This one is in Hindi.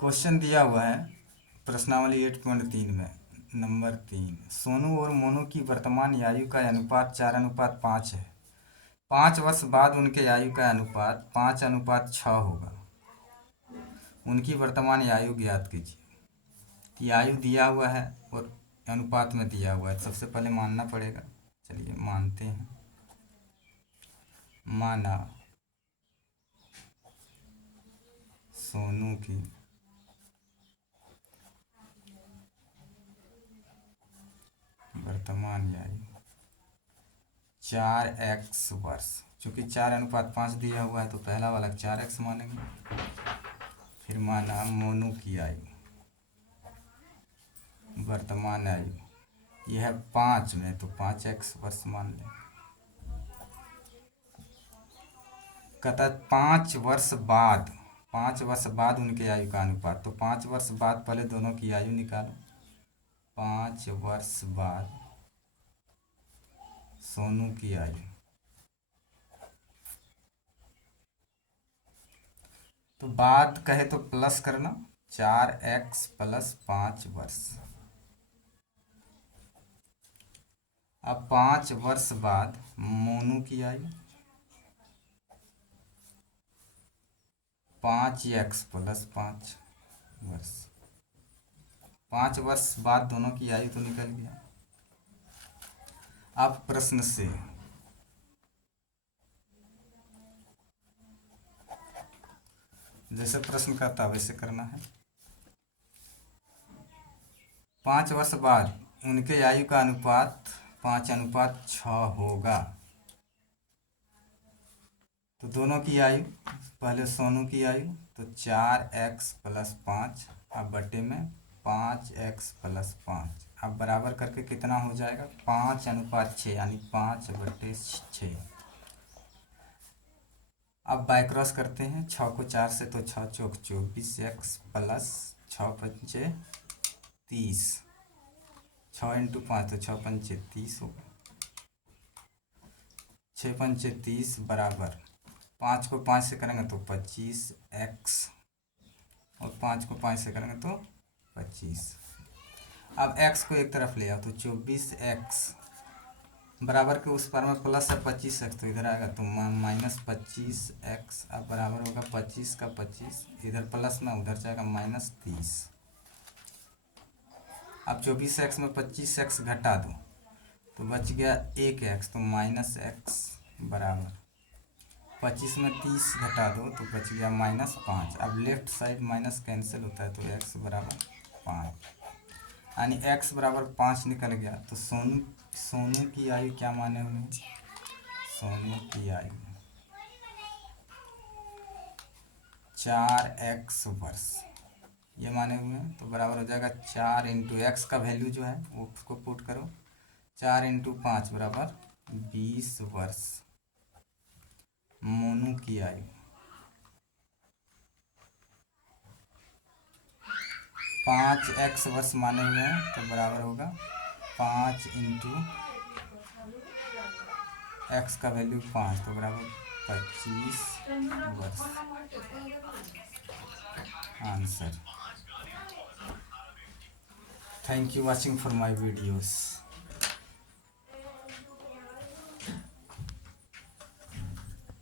क्वेश्चन दिया हुआ है प्रश्नावली 8.3 में नंबर 3। सोनू और मोनू की वर्तमान आयु का अनुपात 4:5 है। 5 वर्ष बाद उनके आयु का अनुपात 5:6 होगा। उनकी वर्तमान आयु ज्ञात कीजिए। कि आयु दिया हुआ है और अनुपात में दिया हुआ है, सबसे पहले मानना पड़ेगा। चलिए मानते हैं। माना सोनू की वर्तमान आयु 4x वर्ष। चूंकि 4:5 दिया हुआ है तो पहला वाला 4x मानेंगे। फिर माना मोनू की आयु वर्तमान आयु यह है 5 में, तो 5x वर्ष मान लें। कहता है 5 वर्ष बाद उनके आयु का अनुपात। तो 5 वर्ष बाद पहले दोनों की आयु निकालो। 5 वर्ष बाद सोनू की आयु, तो बाद कहे तो प्लस करना, 4x + 5 वर्ष। अब 5 वर्ष बाद मोनू की आयु 5x + 5 वर्ष। 5 वर्ष बाद दोनों की आयु तो निकल गया। अब प्रश्न से जैसे प्रश्न करता वैसे करना है। 5 वर्ष बाद उनके आयु का अनुपात 5:6 होगा। तो दोनों की आयु, पहले सोनू की आयु तो 4x + 5, अब बटे में 5x + 5। अब बराबर करके कितना हो जाएगा, 5:6 यानी 5/6। अब बाय क्रॉस करते हैं। 6 को 4 से तो 6 चौक 24x + 6×5 30। 6 × 5 तो 6×5 30 होगा। 6×5 30 बराबर 5 को 5 से करेंगे तो 25x और 5 को 5 से करेंगे तो 25। अब x को एक तरफ ले आओ तो 24x बराबर के उस पार में प्लस है 25x, तो इधर आएगा तो -25x। अब बराबर होगा 25 का 25, इधर प्लस में उधर जाएगा -30। अब 24x में 25x घटा दो तो बच गया 1x, तो -x बराबर 25 में 30 घटा दो तो बच गया -5। अब लेफ्ट साइड माइनस कैंसिल होता है तो x बराबर 5, यानी x बराबर 5 निकल गया। तो सोनू की आयु क्या माने हुए? सोनू की आयु 4x वर्ष ये माने हुए हैं। तो बराबर हो जाएगा 4 × x का वैल्यू जो है वो उसको पुट करो। 4 × 5 बराबर 20 वर्ष। मोनू की आयु 5x वर्ष माने हुए हैं, तो बराबर होगा 5 × x का वैल्यू 5, तो बराबर 25 वर्ष। Answer. Thank you watching for my videos.